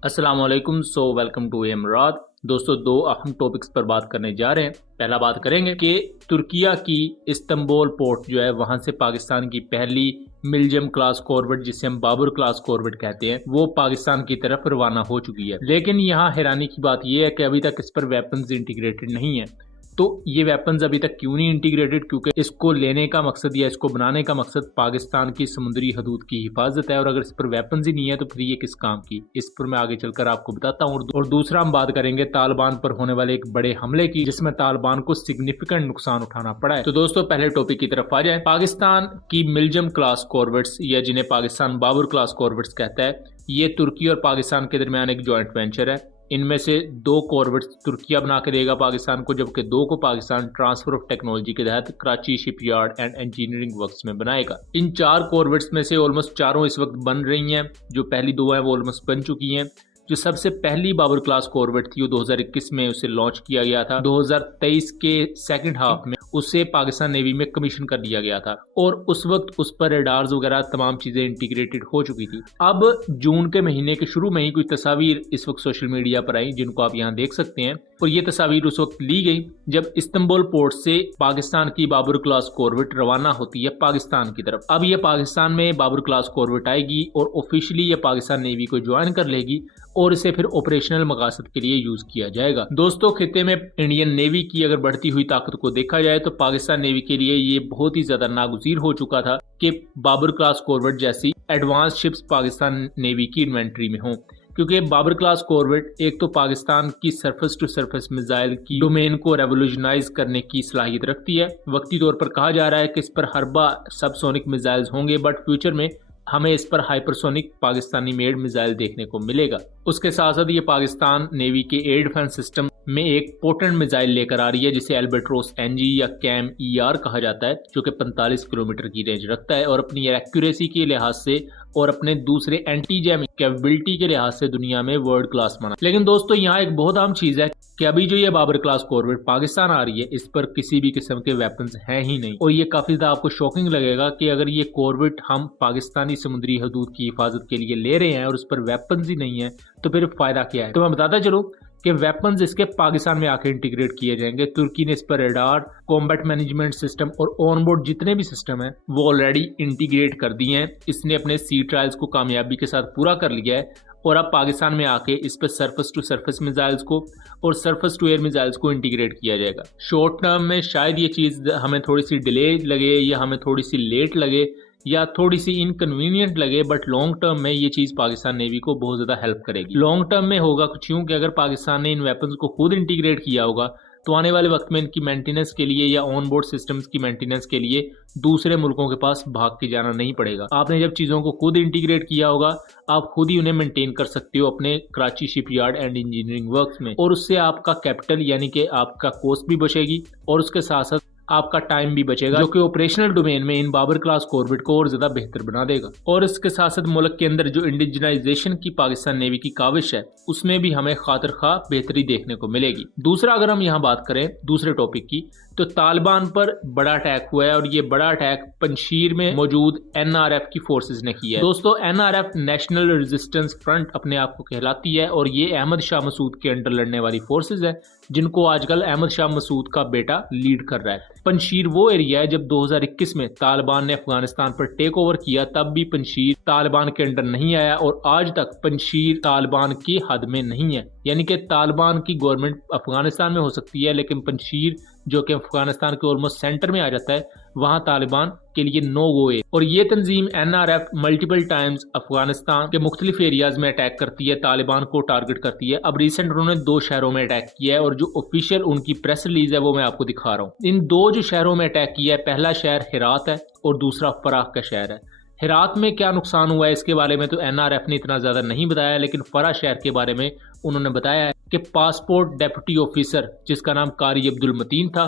अस्सलाम वालेकुम। Welcome to इमरात। दोस्तों, दो अहम टॉपिक्स पर बात करने जा रहे हैं। पहला बात करेंगे कि तुर्किया की इस्तांबुल पोर्ट जो है वहां से पाकिस्तान की पहली मिलजम क्लास कॉर्वेट, जिसे हम बाबर क्लास कॉर्वेट कहते हैं, वो पाकिस्तान की तरफ रवाना हो चुकी है। लेकिन यहाँ हैरानी की बात यह है कि अभी तक इस पर वेपन्स इंटीग्रेटेड नहीं है। तो ये वेपन्स अभी तक क्यों नहीं इंटीग्रेटेड? क्योंकि इसको लेने का मकसद या इसको बनाने का मकसद पाकिस्तान की समुद्री हदूद की हिफाजत है, और अगर इस पर वेपन्स ही नहीं है तो फिर ये किस काम की? इस पर मैं आगे चलकर आपको बताता हूँ। और दूसरा हम बात करेंगे तालिबान पर होने वाले एक बड़े हमले की, जिसमें तालिबान को सिग्निफिकेंट नुकसान उठाना पड़ा है। तो दोस्तों, पहले टॉपिक की तरफ आ जाए। पाकिस्तान की मिलजम क्लास कॉर्वेट्स, या जिन्हें पाकिस्तान बाबर क्लास कॉर्वेट्स कहता है, ये तुर्की और पाकिस्तान के दरमियान एक ज्वाइंट वेंचर है। इनमें से दो कॉर्वेट्स तुर्किया बना के देगा पाकिस्तान को, जबकि दो को पाकिस्तान ट्रांसफर ऑफ टेक्नोलॉजी के तहत Karachi shipyard and engineering works में बनाएगा। इन चार कॉर्वेट्स में से ऑलमोस्ट चारों इस वक्त बन रही हैं। जो पहली दो हैं वो ऑलमोस्ट बन चुकी हैं। जो सबसे पहली बाबर क्लास कॉर्वेट थी वो 2021 में उसे लॉन्च किया गया था। 2023 के सेकंड हाफ में उसे पाकिस्तान नेवी में कमीशन कर दिया गया था, और उस वक्त उस पर रेडार्स वगैरह तमाम चीजें इंटीग्रेटेड हो चुकी थी। अब जून के महीने के शुरू में ही कुछ तस्वीर इस वक्त सोशल मीडिया पर आई, जिनको आप यहाँ देख सकते हैं। और ये तस्वीर उस वक्त ली गई जब इस्तांबुल पोर्ट से पाकिस्तान की बाबर क्लास कॉर्वेट रवाना होती है पाकिस्तान की तरफ। अब ये पाकिस्तान में बाबर क्लास कॉर्वेट आएगी और ऑफिशियली ये पाकिस्तान नेवी को ज्वाइन कर लेगी, और इसे फिर ऑपरेशनल मकासद के लिए यूज किया जाएगा। दोस्तों, खिते में इंडियन नेवी की अगर बढ़ती हुई ताकत को देखा जाए तो पाकिस्तान नेवी के लिए ये बहुत ही ज्यादा नागुज़ीर हो चुका था कि बाबर क्लास कॉर्वेट जैसी एडवांस शिप्स पाकिस्तान नेवी की इन्वेंट्री में हों, क्योंकि बाबर क्लास कॉर्वेट एक तो पाकिस्तान की सरफेस टू सरफेस मिसाइल की डोमेन को रेवोल्यूशनाइज करने की सलाहियत रखती है। वक्ती तौर पर कहा जा रहा है कि इस पर हरबा सबसोनिक मिसाइल्स होंगे, बट फ्यूचर में हमें इस पर हाइपरसोनिक पाकिस्तानी मेड मिसाइल देखने को मिलेगा। उसके साथ साथ ये पाकिस्तान नेवी के एयर डिफेंस सिस्टम में एक पोटेंट मिसाइल लेकर आ रही है, जिसे एल्बेट्रोस एनजी या कैम ईआर कहा जाता है, जो कि 45 किलोमीटर की रेंज रखता है, और अपनी एक्यूरेसी के लिहाज से और अपने दूसरे एंटी जैम कैपेबिलिटी के लिहाज से दुनिया में वर्ल्ड क्लास माना। लेकिन दोस्तों, यहाँ एक बहुत अहम चीज है कि अभी जो ये बाबर क्लास कॉर्वेट पाकिस्तान आ रही है, इस पर किसी भी किस्म के वेपन्स हैं ही नहीं। और ये काफी ज्यादा आपको शॉकिंग लगेगा कि अगर ये कॉर्वेट हम पाकिस्तानी समुद्री हदूद की हिफाजत के लिए ले रहे हैं और उस पर वेपन्स ही नहीं है, तो फिर फायदा क्या है? तो मैं बताता चलूं कि वेपन्स इसके पाकिस्तान में आके इंटीग्रेट किए जाएंगे। तुर्की ने इस पर रेडार, कॉम्बैट मैनेजमेंट सिस्टम और ऑनबोर्ड जितने भी सिस्टम है वो ऑलरेडी इंटीग्रेट कर दिए हैं। इसने अपने सी ट्रायल्स को कामयाबी के साथ पूरा कर लिया है, और अब पाकिस्तान में आके इस पर सरफेस टू सरफेस मिसाइल्स को और सरफेस टू एयर मिसाइल्स को इंटीग्रेट किया जाएगा। शॉर्ट टर्म में शायद ये चीज़ हमें थोड़ी सी डिले लगे, या हमें थोड़ी सी लेट लगे, या थोड़ी सी इनकन्वीनियंट लगे, बट लॉन्ग टर्म में ये चीज़ पाकिस्तान नेवी को बहुत ज़्यादा हेल्प करेगी। लॉन्ग टर्म में होगा कुछ यूँ कि अगर पाकिस्तान ने इन वेपन्स को खुद इंटीग्रेट किया होगा तो आने वाले वक्त में इनकी मेंटेनेंस के लिए या ऑन बोर्ड सिस्टम्स की मेंटेनेंस के लिए दूसरे मुल्कों के पास भाग के जाना नहीं पड़ेगा। आपने जब चीज़ों को खुद इंटीग्रेट किया होगा, आप खुद ही उन्हें मेंटेन कर सकते हो अपने Karachi shipyard and engineering works में, और उससे आपका कैपिटल यानी कि आपका कॉस्ट भी बचेगी, और उसके साथ साथ आपका टाइम भी बचेगा, जो कि ऑपरेशनल डोमेन में इन बाबर क्लास कॉर्वेट को और ज्यादा बेहतर बना देगा। और इसके साथ साथ मुल्क के अंदर जो इंडिजनाइजेशन की पाकिस्तान नेवी की काविश है, उसमें भी हमें खातिर खा बेहतरी देखने को मिलेगी। दूसरा, अगर हम यहाँ बात करें दूसरे टॉपिक की, तो तालिबान पर बड़ा अटैक हुआ है, और ये बड़ा अटैक पंशीर में मौजूद एनआरएफ की फोर्सेज ने किया है। दोस्तों, एनआरएफ नेशनल रेजिस्टेंस फ्रंट अपने आप को कहलाती है, और ये अहमद शाह मसूद के अंडर लड़ने वाली फोर्सेज है, जिनको आजकल अहमद शाह मसूद का बेटा लीड कर रहा है। पंशीर वो एरिया है जब 2021 में तालिबान ने अफगानिस्तान पर टेक ओवर किया, तब भी पंशीर तालिबान के अंडर नहीं आया, और आज तक पंशीर तालिबान की हद में नहीं है। यानी कि तालिबान की गवर्नमेंट अफगानिस्तान में हो सकती है, लेकिन पंशीर जो कि अफगानिस्तान के ऑलमोस्ट सेंटर में आ जाता है, वहां तालिबान के लिए नो गो है। और ये तंजीम एनआरएफ मल्टीपल टाइम्स अफगानिस्तान के मुख्तलिफ एरियाज में अटैक करती है, तालिबान को टारगेट करती है। अब रिसेंट उन्होंने 2 शहरों में अटैक किया है, और जो ऑफिशियल उनकी प्रेस रिलीज है वो मैं आपको दिखा रहा हूँ। इन 2 जो शहरों में अटैक किया है, पहला शहर हिरात है और दूसरा फराह का शहर है। हिरात में क्या नुकसान हुआ है इसके बारे में तो एनआरएफ ने इतना ज्यादा नहीं बताया, लेकिन फराह शहर के बारे में उन्होंने बताया है कि पासपोर्ट डेप्यूटी ऑफिसर जिसका नाम कारी अब्दुल मतीन था,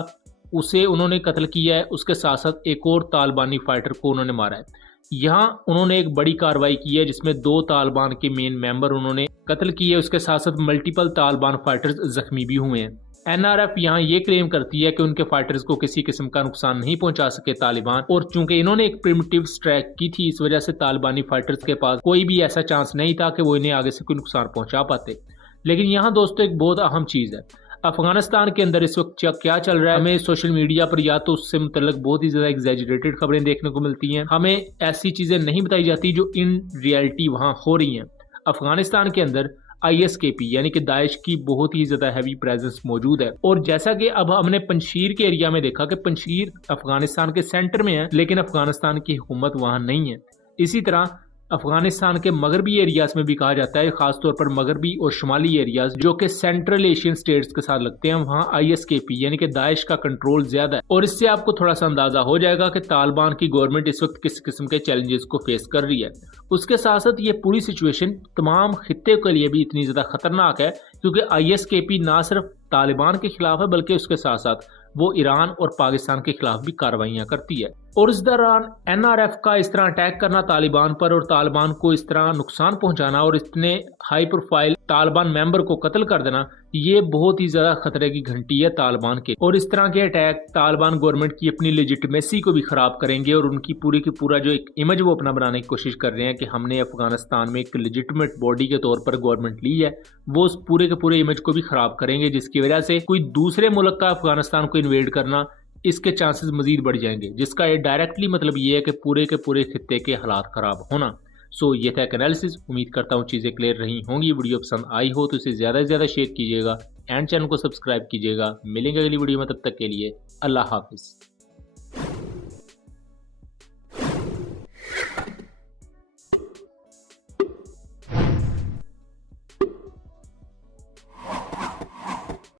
उसे उन्होंने कत्ल किया है। उसके साथ साथ एक और तालिबानी फाइटर को उन्होंने मारा है। यहाँ उन्होंने एक बड़ी कार्रवाई की है, जिसमें 2 तालिबान के मेन मेंबर उन्होंने कत्ल किए। उसके साथ साथ मल्टीपल तालिबान फाइटर्स जख्मी भी हुए हैं। एनआरएफ यहाँ ये क्लेम करती है कि उनके फाइटर्स को किसी किस्म का नुकसान नहीं पहुंचा सके तालिबान, और चूंकि इन्होंने एक प्रिमिटिव स्ट्राइक की थी, इस वजह से तालिबानी फाइटर्स के पास कोई भी ऐसा चांस नहीं था कि वो इन्हें आगे से कोई नुकसान पहुंचा पाते। लेकिन यहाँ दोस्तों एक बहुत अहम चीज़ है, अफगानिस्तान के अंदर इस वक्त क्या चल रहा है, हमें सोशल मीडिया पर या तो उससे मुतल्लिक बहुत ही ज़्यादा एग्जैजरेटेड खबरें देखने को मिलती हैं, हमें ऐसी चीज़ें नहीं बताई जाती जो इन रियलिटी वहाँ हो रही हैं। अफगानिस्तान के अंदर ISKP यानी कि दाइश की बहुत ही ज़्यादा हैवी प्रेजेंस मौजूद है, और जैसा कि अब हमने पंजशीर के एरिया में देखा कि पंजशीर अफगानिस्तान के सेंटर में है, लेकिन अफगानिस्तान की हुकूमत वहाँ नहीं है। इसी तरह अफगानिस्तान के मगरबी एरियाज में भी कहा जाता है, खासतौर पर मगरबी और शुमाली एरियाज जो कि सेंट्रल एशियन स्टेट्स के साथ लगते हैं, वहाँ ISKP यानी कि दाइश का कंट्रोल ज्यादा है। और इससे आपको थोड़ा सा अंदाजा हो जाएगा कि तालिबान की गवर्नमेंट इस वक्त किस किस्म के चैलेंजेस को फेस कर रही है। उसके साथ साथ ये पूरी सिचुएशन तमाम खित्ते के लिए भी इतनी ज्यादा खतरनाक है क्योंकि ISKP ना सिर्फ तालिबान के खिलाफ है बल्कि उसके साथ साथ वो ईरान और पाकिस्तान के खिलाफ भी कार्रवाइयां करती है। और इस दौरान NRF का इस तरह अटैक करना तालिबान पर और तालिबान को इस तरह नुकसान पहुंचाना और इतने हाई प्रोफाइल तालिबान मेंबर को कत्ल कर देना, ये बहुत ही ज्यादा खतरे की घंटी है तालिबान के। और इस तरह के अटैक तालिबान गवर्नमेंट की अपनी लेजिटिमेसी को भी खराब करेंगे और उनकी पूरी की पूरा जो एक इमेज वो अपना बनाने की कोशिश कर रहे हैं कि हमने अफगानिस्तान में एक लेजिटिमेट बॉडी के तौर पर गवर्नमेंट ली है, वो उस पूरे के पूरे इमेज को भी खराब करेंगे, जिसकी वजह से कोई दूसरे मुल्क का अफगानिस्तान को इन्वेड करना इसके चांसेस मजीद बढ़ जाएंगे, जिसका ये डायरेक्टली मतलब ये है कि पूरे के पूरे खित्ते के हालात खराब होना। सो ये था एक एनालिसिस। उम्मीद करता हूँ चीज़ें क्लियर रही होंगी। वीडियो पसंद आई हो तो इसे ज़्यादा से ज़्यादा शेयर कीजिएगा एंड चैनल को सब्सक्राइब कीजिएगा। मिलेंगे अगली वीडियो में, तब तक के लिए अल्लाह हाफिज़।